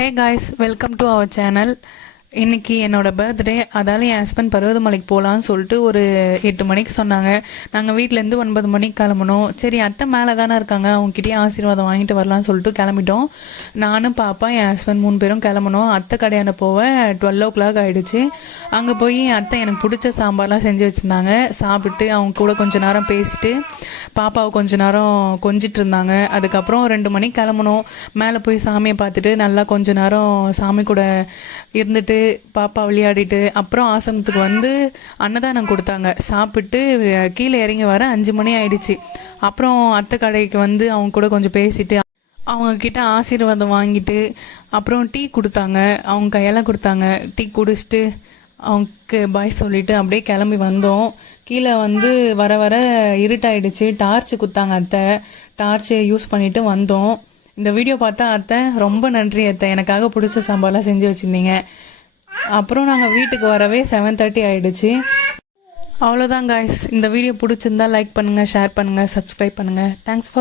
Hey guys, welcome to our channel. இன்னைக்கு என்னோட birthday அதால என் ஹஸ்பண்ட் பருவதமலைக்கு போகலான்னு சொல்லிட்டு ஒரு எட்டு மணிக்கு சொன்னாங்க. நாங்கள் வீட்டிலேருந்து ஒன்பது மணிக்கு கிளம்பணும் சரி அத்தை மேலே தானே இருக்காங்க. அவங்ககிட்டயே ஆசீர்வாதம் வாங்கிட்டு வரலாம்னு சொல்லிட்டு கிளம்பிட்டோம். நானும் பாப்பா என் ஹஸ்பண்ட் மூணு பேரும் கிளம்பணும் அத்தை கடையான போக டுவெல் ஓ கிளாக் ஆகிடுச்சு அங்கே போய் என் அத்தை எனக்கு பிடிச்ச சாம்பார்லாம் செஞ்சு வச்சுருந்தாங்க. சாப்பிட்டு அவங்க கூட கொஞ்ச நேரம் பேசிட்டு பாப்பாவை கொஞ்ச நேரம் கொஞ்சிட்டு இருந்தாங்க. அதுக்கப்புறம் ரெண்டு மணிக்கு கிளம்பணும் மேலே போய் சாமியை பார்த்துட்டு நல்லா கொஞ்ச நேரம் சாமி கூட இருந்துட்டு பாப்பா விளையாடிட்டு அப்புறம் ஆசிரமத்துக்கு வந்து அன்னதானம் கொடுத்தாங்க. சாப்பிட்டு கீழே இறங்கி வர அஞ்சு மணி ஆயிடுச்சு. அப்புறம் அத்தை கடைக்கு வந்து அவங்க கூட கொஞ்சம் பேசிட்டு அவங்க கிட்ட ஆசீர்வாதம் வாங்கிட்டு அப்புறம் டீ கொடுத்தாங்க. அவங்க கையெல்லாம் கொடுத்தாங்க. டீ குடிச்சிட்டு அவங்களுக்கு பாய் சொல்லிட்டு அப்படியே கிளம்பி வந்தோம். கீழே வந்து வர வர இருட்டாயிடுச்சு. டார்ச் குத்தாங்க அத்தை. டார்ச்சை யூஸ் பண்ணிட்டு வந்தோம். இந்த வீடியோ பார்த்தா அத்தை ரொம்ப நன்றி அத்தை. எனக்காக பிடிச்ச சாம்பார்லாம் செஞ்சு வச்சுருந்தீங்க. அப்புறம் நாங்கள் வீட்டுக்கு வரவே செவன் தேர்ட்டி ஆயிடுச்சு. அவ்வளோதான் காய்ஸ் இந்த வீடியோ பிடிச்சிருந்தா லைக் பண்ணுங்கள் ஷேர் பண்ணுங்கள் சப்ஸ்கிரைப் பண்ணுங்கள் தேங்க்ஸ் ஃபார்